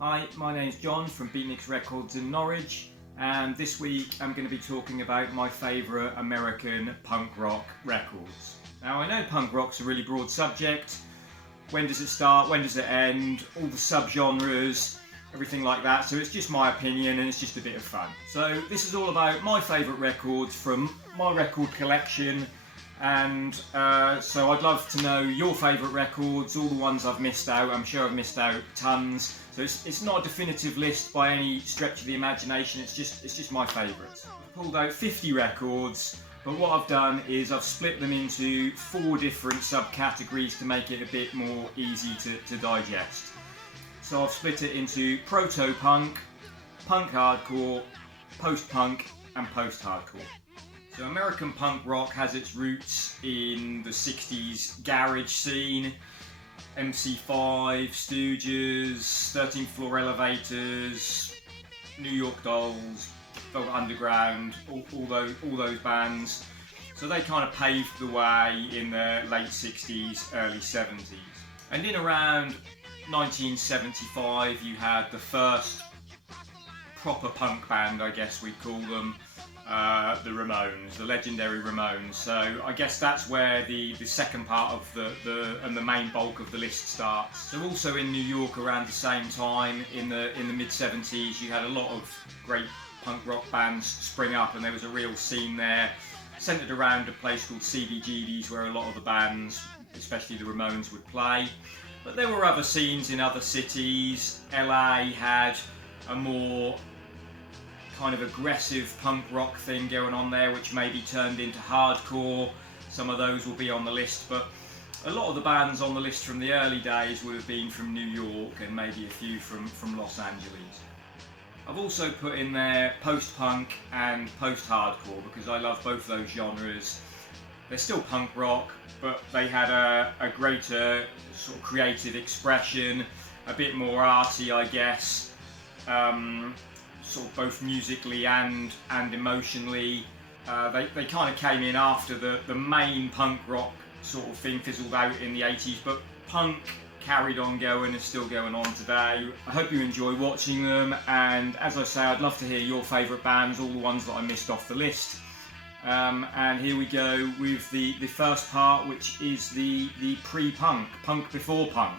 Hi, my name's John from Beatniks Records in Norwich, and this week I'm going to be talking about my favourite American punk rock records. Now, I know punk rock's a really broad subject. When does it start? When does it end? All the subgenres, everything like that. So it's just my opinion and it's just a bit of fun. So this is all about my favourite records from my record collection. And so I'd love to know your favourite records, all the ones I've missed out. I'm sure I've missed out tons. So it's not a definitive list by any stretch of the imagination. It's just my favourites. I've pulled out 50 records, but what I've done is I've split them into 4 different subcategories to make it a bit more easy to digest. So I've split it into proto-punk, punk hardcore, post-punk and post-hardcore. So American punk rock has its roots in the 60s garage scene, MC5, Stooges, 13th Floor Elevators, New York Dolls, Velvet Underground, all those bands. So they kind of paved the way in the late 60s, early 70s. And in around 1975 you had the first proper punk band, I guess we'd call them, the Ramones, the legendary Ramones. So I guess that's where the second part of the main bulk of the list starts. So also in New York around the same time, in the mid 70s, you had a lot of great punk rock bands spring up, and there was a real scene there, centered around a place called CBGB's, where a lot of the bands, especially the Ramones, would play. But there were other scenes in other cities. LA had a more kind of aggressive punk rock thing going on there, which maybe turned into hardcore. Some of those will be on the list, but a lot of the bands on the list from the early days would have been from New York and maybe a few from Los Angeles. I've also put in there post-punk and post-hardcore because I love both those genres. They're still punk rock, but they had a greater sort of creative expression, a bit more arty, I guess. Sort of both musically and emotionally. They kind of came in after the main punk rock sort of thing fizzled out in the 80s, but punk carried on going and is still going on today. I hope you enjoy watching them, and as I say, I'd love to hear your favourite bands, all the ones that I missed off the list. And here we go with the first part, which is the pre-punk, punk before punk.